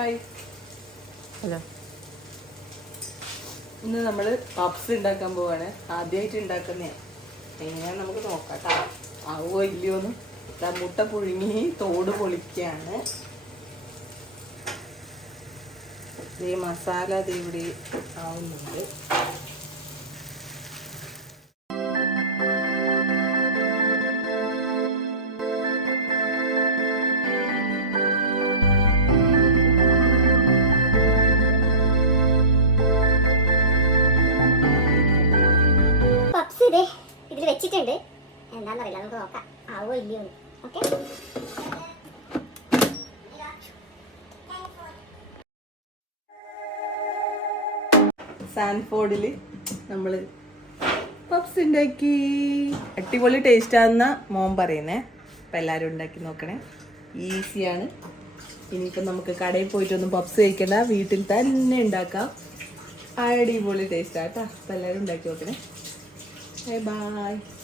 Hi hello. ഇന്ന് നമ്മൾ puffs ഉണ്ടാക്കാൻ പോവാണ്. ആദ്യമായിട്ട് ഉണ്ടാക്കുന്നതാണ്. എങ്ങനെയാണെന്ന് നമുക്ക് നോക്കാം കേട്ടോ. ആവുമോ ഇല്ലയോന്ന്. മുട്ട പുഴുങ്ങി തോട് പൊളിക്കുകയാണ്. ഈ മസാല അത് ഇവിടെ ആവുന്നുണ്ട്. ഇതിൽ വെച്ചിട്ടുണ്ട്. എന്താണെന്നറിയില്ല, നമുക്ക് നോക്കാം ആവോ ഇല്ലയോ. ഓക്കെ, സാൻഫോർഡിൽ നമ്മൾ പപ്സ് ഉണ്ടാക്കി. അടിപൊളി ടേസ്റ്റാണെന്ന മോൻ പറയുന്നേ. അപ്പം എല്ലാവരും ഉണ്ടാക്കി നോക്കണേ. ഈസിയാണ്. ഇനിയിപ്പം നമുക്ക് കടയിൽ പോയിട്ടൊന്നും പപ്സ് കഴിക്കണ്ട, വീട്ടിൽ തന്നെ ഉണ്ടാക്കാം. അടിപൊളി ടേസ്റ്റാണ് കേട്ടോ. അപ്പം എല്ലാവരും ഉണ്ടാക്കി നോക്കണേ. Bye bye.